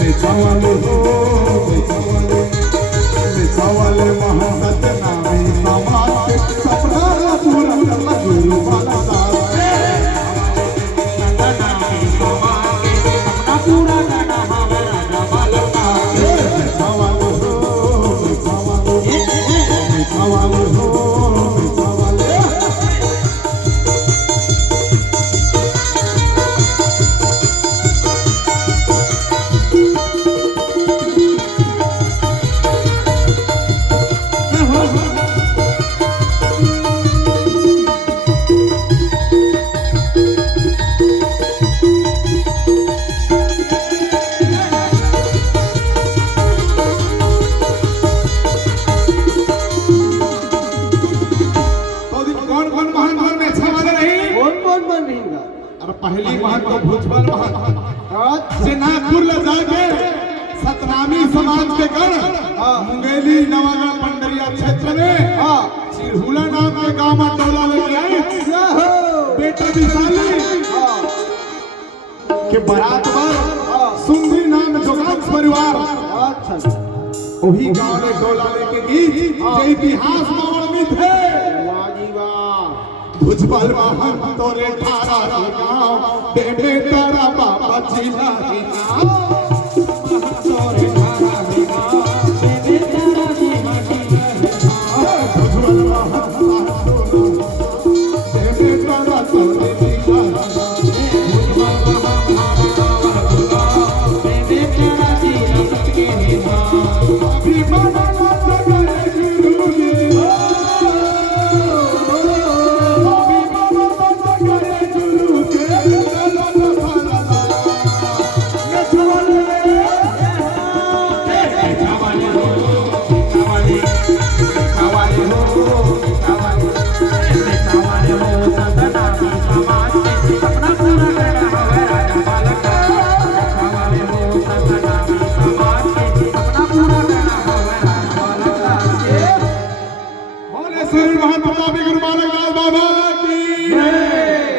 बेचावाले हो बेचावाले महासतनामी समाज सपना पूरा करना गुरु वाला साथ सतनामी समाज सपना पूरा करना हमारा जमाल साथ बेचावाले हो बेचावाले हो पहली महत तो भुजबल महत से नागपुर ले जाके सतनामी समाज के गण मुंगेली नवागढ़ पंडरिया क्षेत्र में चिरहुला नाम के गांव में टोला लेके आए बेटा विशाली के बारात पर सुंदरी नाम जोगाक्ष परिवार वही गांव में टोला लेके गई जो इतिहास में वर्णित है भुजबल महत तोरे थारा गाँव बेटे तारा बाबा जिला तोरे थारा गाँव बेटे तारा जिला भुजबल महत बेटे तारा तोरे जिला बेटे तारा जिला सत्य अभी बाबा श्री महान प्रतापी गुरु बालक दास बाबा